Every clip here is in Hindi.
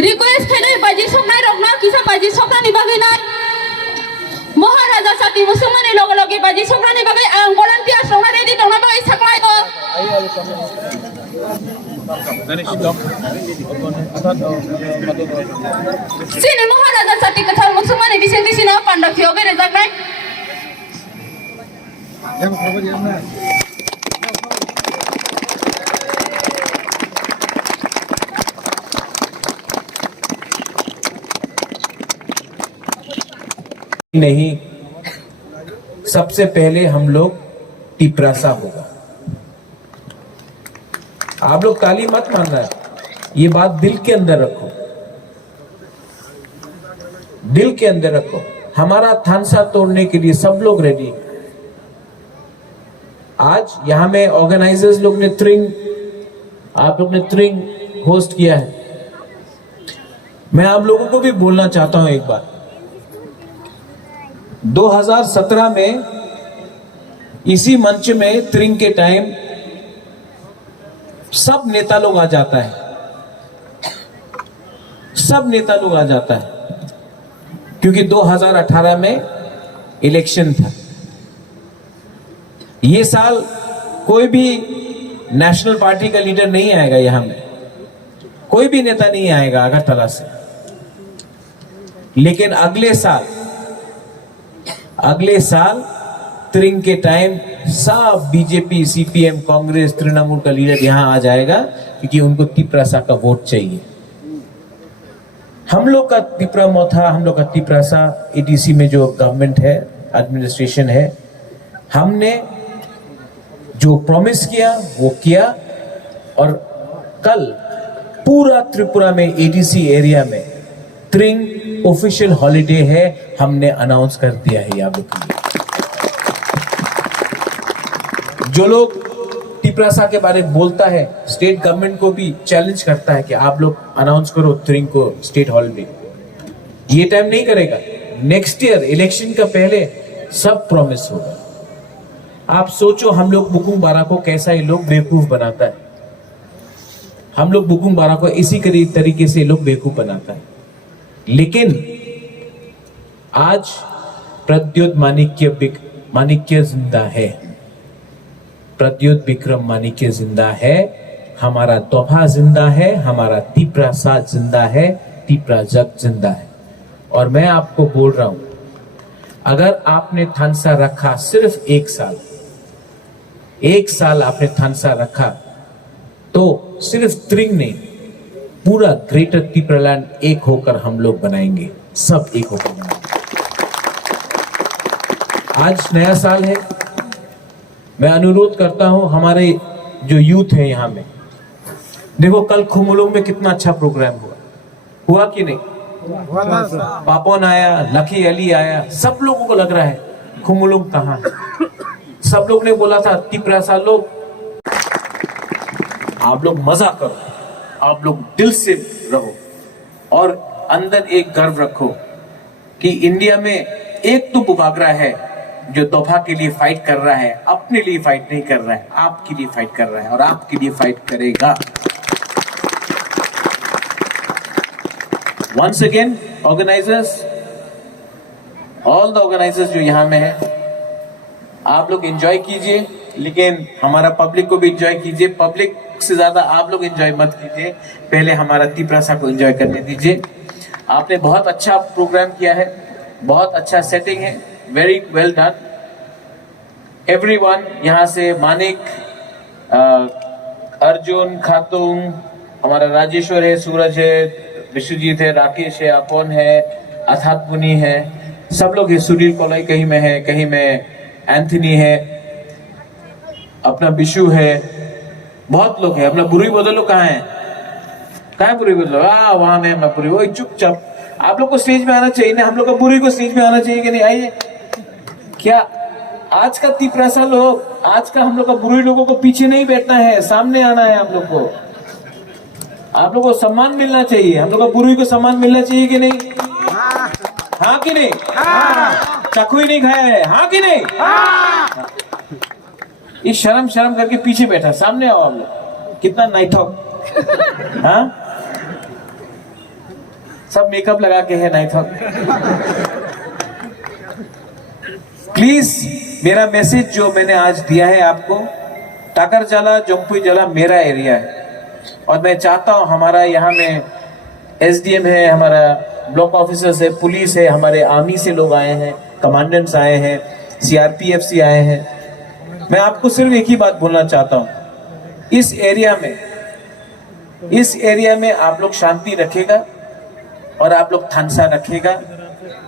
रिक्वेस्ट है बाजी सकनाय रखना किसा बाजी सकनानि बागै नाय महाराजा साथी मुसलमाननि लगे लगे बाजी सकनानि बागै आं भलान्टियार संना रेडि दंना बागै सकनाय दो सिनि महाराजा साथी कथा मुसलमाननि दिसें दिसिना पान्डा फियो गेरे जागनाय नहीं, सबसे पहले हम लोग तिपरासा होगा। आप लोग ताली मत मारना, ये बात दिल के अंदर रखो, दिल के अंदर रखो। हमारा थानसा तोड़ने के लिए सब लोग रेडी। आज यहां में ऑर्गेनाइजर्स लोग ने आप लोग ने त्रिंग होस्ट किया है। मैं आप लोगों को भी बोलना चाहता हूं एक बार, 2017 में इसी मंच में त्रिंग के टाइम सब नेता लोग आ जाता है, सब नेता लोग आ जाता है, क्योंकि 2018 में इलेक्शन था। ये साल कोई भी नेशनल पार्टी का लीडर नहीं आएगा, यहां में कोई भी नेता नहीं आएगा अगरतला से। लेकिन अगले साल त्रिंग के टाइम सब बीजेपी, सीपीएम, कांग्रेस, तृणमूल का लीडर यहां आ जाएगा, क्योंकि उनको तिपरासा का वोट चाहिए। हम लोग का तिपरा मोथा, हम लोग का तिपरासा एडीसी में जो गवर्नमेंट है, एडमिनिस्ट्रेशन है, हमने जो प्रॉमिस किया वो किया। और कल पूरा त्रिपुरा में एडीसी एरिया में त्रिंग ऑफिशियल हॉलिडे है, हमने अनाउंस कर दिया है आप लोग के लिए। जो लोग तिपरासा के बारे में बोलता है, स्टेट गवर्नमेंट को भी चैलेंज करता है कि आप लोग अनाउंस करो त्रिंग को स्टेट हॉलिडे, ये टाइम नहीं करेगा। नेक्स्ट ईयर इलेक्शन का पहले सब प्रॉमिस होगा। आप सोचो, हम लोग बुकुंग बारा को कैसा ये लोग बेवकूफ बनाता है, हम लोग बुकुंग बारा को इसी तरीके से लोग बेवकूफ बनाता है। लेकिन आज प्रद्योत माणिक्य जिंदा है, प्रद्योत विक्रम माणिक्य जिंदा है, हमारा तोफा जिंदा है, हमारा तिपरासा जिंदा है, तिपराजक जिंदा है। और मैं आपको बोल रहा हूं, अगर आपने थानसा रखा सिर्फ एक साल आपने थानसा रखा, तो सिर्फ त्रिंग ने पूरा ग्रेटर तिपरालैंड एक होकर हम लोग बनाएंगे, सब एक होकर बनाएंगे। आज नया साल है, मैं अनुरोध करता हूं हमारे जो यूथ है यहां में, देखो कल खुमुलुंग में कितना अच्छा प्रोग्राम हुआ कि नहीं? पापोन आया, लकी अली आया, सब लोगों को लग रहा है खुमुलुंग कहां है। सब लोग ने बोला था तिपरासा लोग, आप लोग मजा करो, आप लोग दिल से रहो और अंदर एक गर्व रखो कि इंडिया में एक तो बुबागरा है जो तोफा के लिए फाइट कर रहा है, अपने लिए फाइट नहीं कर रहा है, आपके लिए फाइट कर रहा है और आपके लिए फाइट करेगा। Once again organisers, all the organisers जो यहां में है, आप लोग एंजॉय कीजिए, लेकिन हमारा पब्लिक को भी एंजॉय कीजिए। पब्लिक से ज्यादा आप लोग एंजॉय मत कीजिए, पहले हमारा तिपरासा को एंजॉय करने दीजिए। आपने बहुत अच्छा प्रोग्राम किया है, बहुत अच्छा सेटिंग है, वेरी वेल डन एवरीवन। यहाँ से मानिक, अर्जुन, खातून, हमारा राजेश्वर है, सूरज है, विश्वजीत है, राकेश है, अपन है, अथात पुनी है, सब लोग है। सुनील कोलाई कहीं में है, कहीं में एंथनी है, अपना बिशु है, बहुत लोग हैं। अपना बुरी बदलो कहाँ है? कहाँ बुरी बदलो? वहां में अपना बुरी, वही चुपचाप। आप लोग को स्टेज में आना चाहिए ना, हम लोग का बुरी को स्टेज में आना चाहिए कि नहीं? आइए। क्या आज का तिपरासा लोग, आज का हम लोग का बुरी लोगों को पीछे नहीं बैठना है, सामने आना है। हम लोग को, आप लोग को सम्मान मिलना चाहिए, हम लोग का बुरी को सम्मान मिलना चाहिए कि नहीं? हाँ कि नहीं? चखुई नहीं खाया है, हाँ कि नहीं? ये शर्म करके पीछे बैठा, सामने आओ आप लोग। कितना नाइथॉक। हाँ, सब मेकअप लगा के है नाइट हॉक। प्लीज मेरा मैसेज जो मैंने आज दिया है आपको, टाकरजाला जम्पुईजाला मेरा एरिया है और मैं चाहता हूं हमारा यहाँ में एसडीएम है, हमारा ब्लॉक ऑफिसर्स है, पुलिस है, हमारे आर्मी से लोग आए हैं, कमांडेंट्स आए हैं, सीआरपीएफ से आए हैं। मैं आपको सिर्फ एक ही बात बोलना चाहता हूं, इस एरिया में आप लोग शांति रखेगा और आप लोग थानसा रखेगा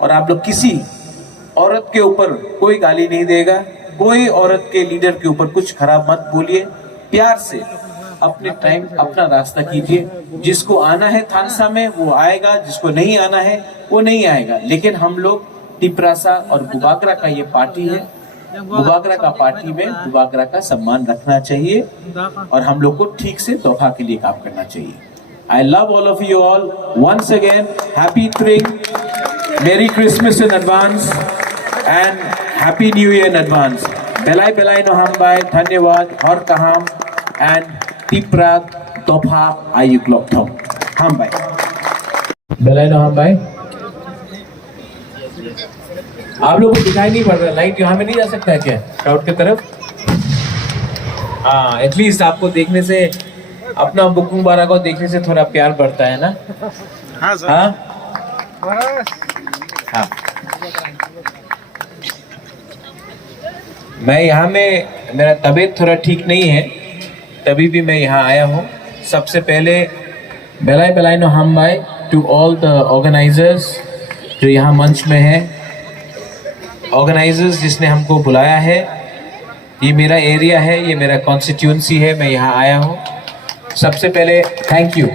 और आप लोग किसी औरत के ऊपर कोई गाली नहीं देगा, कोई औरत के लीडर के ऊपर कुछ खराब मत बोलिए, प्यार से अपने टाइम अपना रास्ता कीजिए। जिसको आना है थानसा में वो आएगा, जिसको नहीं आना है वो नहीं आएगा। लेकिन हम लोग टिपरासा और बुबागरा का ये पार्टी है, बुबागरा का पार्टी में बुबागरा का सम्मान रखना चाहिए और हम लोग को ठीक से दोहा के लिए काम करना चाहिए। I love all of you all. Once again, happy Tring, Merry Christmas in advance and Happy New Year in advance. Belai belai no hambai, dhanyawad, hor kaham and tiprak topha ayuk lokthom. Hambai. Belai no hambai. आप लोगों को दिखाई नहीं पड़ रहा, लाइट यहाँ में नहीं जा सकता है क्या क्राउड की तरफ? हाँ, एटलीस्ट आपको देखने से, अपना बुकुंग बारा को देखने से थोड़ा प्यार बढ़ता है ना? हाँ सर। हाँ। मैं यहाँ में, मेरा तबीयत थोड़ा ठीक नहीं है, तभी भी मैं यहाँ आया हूँ। सबसे पहले बेलाई बेलाई नो हम बाय टू ऑल द ऑर्गेनाइजर्स जो यहाँ मंच में हैं, ऑर्गेनाइजर्स जिसने हमको बुलाया है। ये मेरा एरिया है, ये मेरा कॉन्स्टिट्यूंसी है, मैं यहाँ आया हूँ। सबसे पहले थैंक यू।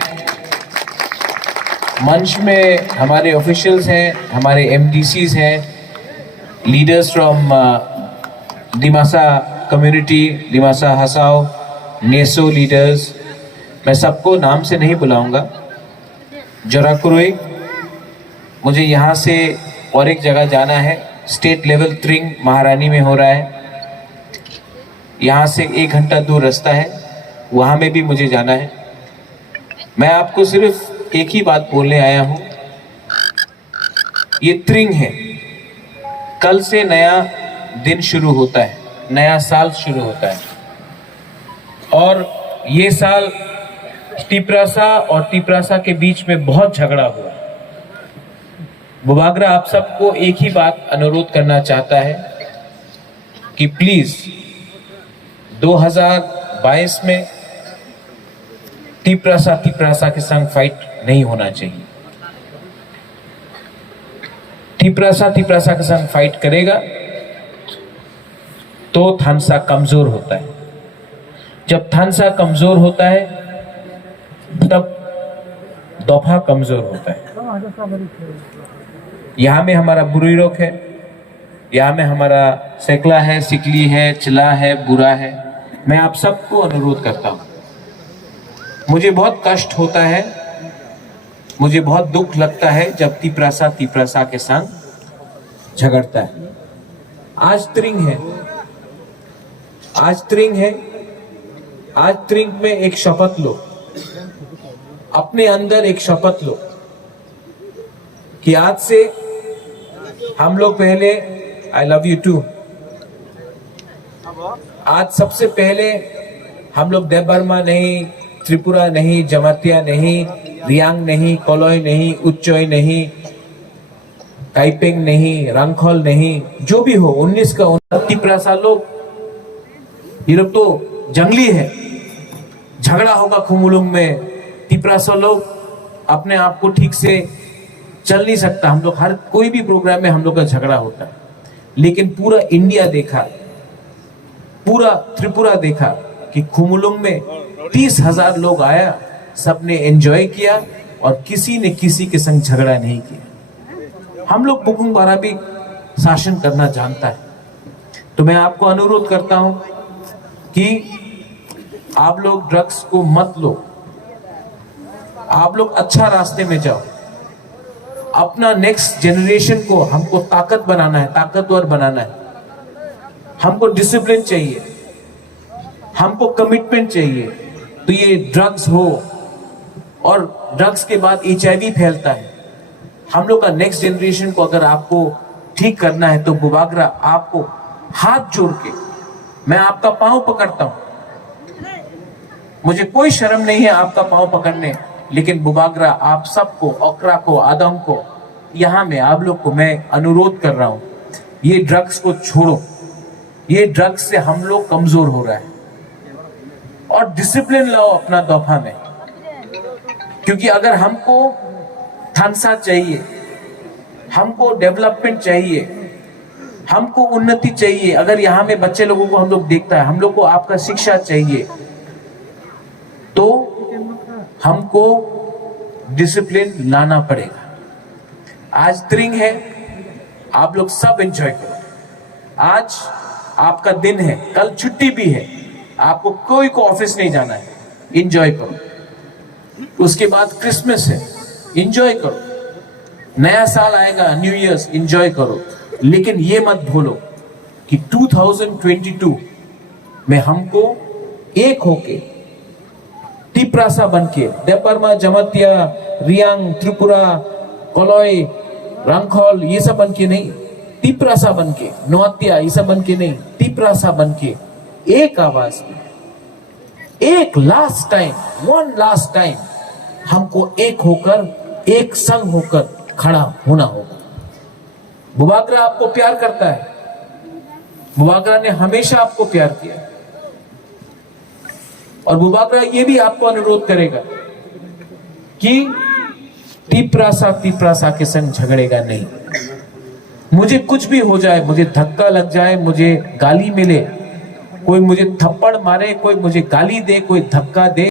मंच में हमारे ऑफिशियल्स हैं, हमारे एमडीसीज हैं, leaders from Dimasa community, Dimasa Hasao, NESO leaders, मैं सबको नाम से नहीं बुलाऊंगा। जोराकुरुई, मुझे यहाँ से और एक जगह जाना है, स्टेट लेवल त्रिंग महारानी में हो रहा है, यहाँ से 1 घंटा दूर रास्ता है, वहाँ में भी मुझे जाना है। मैं आपको सिर्फ एक ही बात बोलने आया हूँ, ये त्रिंग है, कल से नया दिन शुरू होता है, नया साल शुरू होता है और ये साल टिपरासा और टिपरासा के बीच में बहुत झगड़ा हुआ। बुबागरा आप सबको एक ही बात अनुरोध करना चाहता है कि प्लीज 2022 में टिपरासा के संग फाइट नहीं होना चाहिए। टिपरासा के संग फाइट करेगा तो थानसा कमजोर होता है। जब थानसा कमजोर होता है तब दोफा कमजोर होता है। यहाँ में हमारा बुरीरोक है, यहाँ में हमारा सेकला है, सिकली है, चिला है, बुरा है। मैं आप सबको अनुरोध करता हूँ, मुझे बहुत कष्ट होता है, मुझे बहुत दुख लगता है जब टिपरासा के संग झगड़ता है। आज त्रिंग है, आज त्रिंग में एक शपथ लो, अपने अंदर एक शपथ लो कि आज से हम लोग पहले आई लव यू टू, आज सबसे पहले हम लोग देवबर्मा नहीं, त्रिपुरा नहीं, जमातिया नहीं, रियांग नहीं, कोलोई नहीं, उच्चोई नहीं, काइपेंग नहीं, रंगखोल नहीं, जो भी हो 19 का 29 लोग, ये लोग तो जंगली है, झगड़ा होगा खुमुलुंग में। टिपरासा लोग अपने आप को ठीक से चल नहीं सकता, हम लोग हर कोई भी प्रोग्राम में हम लोग का झगड़ा होता है। लेकिन पूरा इंडिया देखा, पूरा त्रिपुरा देखा कि खुमुलुंग में 30,000 लोग आया, सबने एंजॉय किया और किसी ने किसी के संग झगड़ा नहीं किया। हम लोग बुकुंग बारा भी शासन करना जानता है। तो मैं आपको अनुरोध करता हूं कि आप लोग ड्रग्स को मत लो, आप लोग अच्छा रास्ते में जाओ। अपना नेक्स्ट जनरेशन को हमको ताकत बनाना है, ताकतवर बनाना है। हमको डिसिप्लिन चाहिए, हमको कमिटमेंट चाहिए। तो ये ड्रग्स हो, और ड्रग्स के बाद HIV फैलता है, हम लोग का नेक्स्ट जनरेशन को अगर आपको ठीक करना है तो बुबागरा आपको हाथ जोड़ के मैं आपका पांव पकड़ता हूं। मुझे कोई शर्म नहीं है आपका पांव पकड़ने, लेकिन बुबागरा आप सबको, ओकरा को, आदम को, यहां में आप लोग को मैं अनुरोध कर रहा हूं, ये ड्रग्स को छोड़ो। ये ड्रग्स से हम लोग कमजोर हो रहा है और डिसिप्लिन लाओ अपना दोफा में, क्योंकि अगर हमको थानसा चाहिए, हमको डेवलपमेंट चाहिए, हमको उन्नति चाहिए, अगर यहाँ में बच्चे लोगों को हम लोग देखता है, हम लोग को आपका शिक्षा चाहिए, तो हमको डिसिप्लिन लाना पड़ेगा। आज त्रिंग है, आप लोग सब एंजॉय करो। आज आपका दिन है, कल छुट्टी भी है, आपको कोई को ऑफिस नहीं जाना है, एंजॉय करो। उसके बाद क्रिसमस है, एंजॉय करो। नया साल आएगा, न्यू ईयर्स, एंजॉय करो। लेकिन ये मत भूलो कि 2022 में हमको एक होके टिप्रासा बनके, देपरमा, जमतिया, रियांग, त्रिपुरा, कोलोई, रंगखोल, ये सब बनके नहीं, टिप्रासा बनके, नोतिया, ये सब बनके नहीं, टिप्रासा बनके एक आवाज में, एक last time, one last time हमको एक होकर, एक संग होकर खड़ा होना होगा। बुबागरा आपको प्यार करता है, बुबागरा ने हमेशा आपको प्यार किया, और बुबागरा ये भी आपको अनुरोध करेगा कि टिप्रासा के संग झगड़ेगा नहीं। मुझे कुछ भी हो जाए, मुझे धक्का लग जाए, मुझे गाली मिले, कोई मुझे थप्पड़ मारे, कोई मुझे गाली दे, कोई धक्का दे,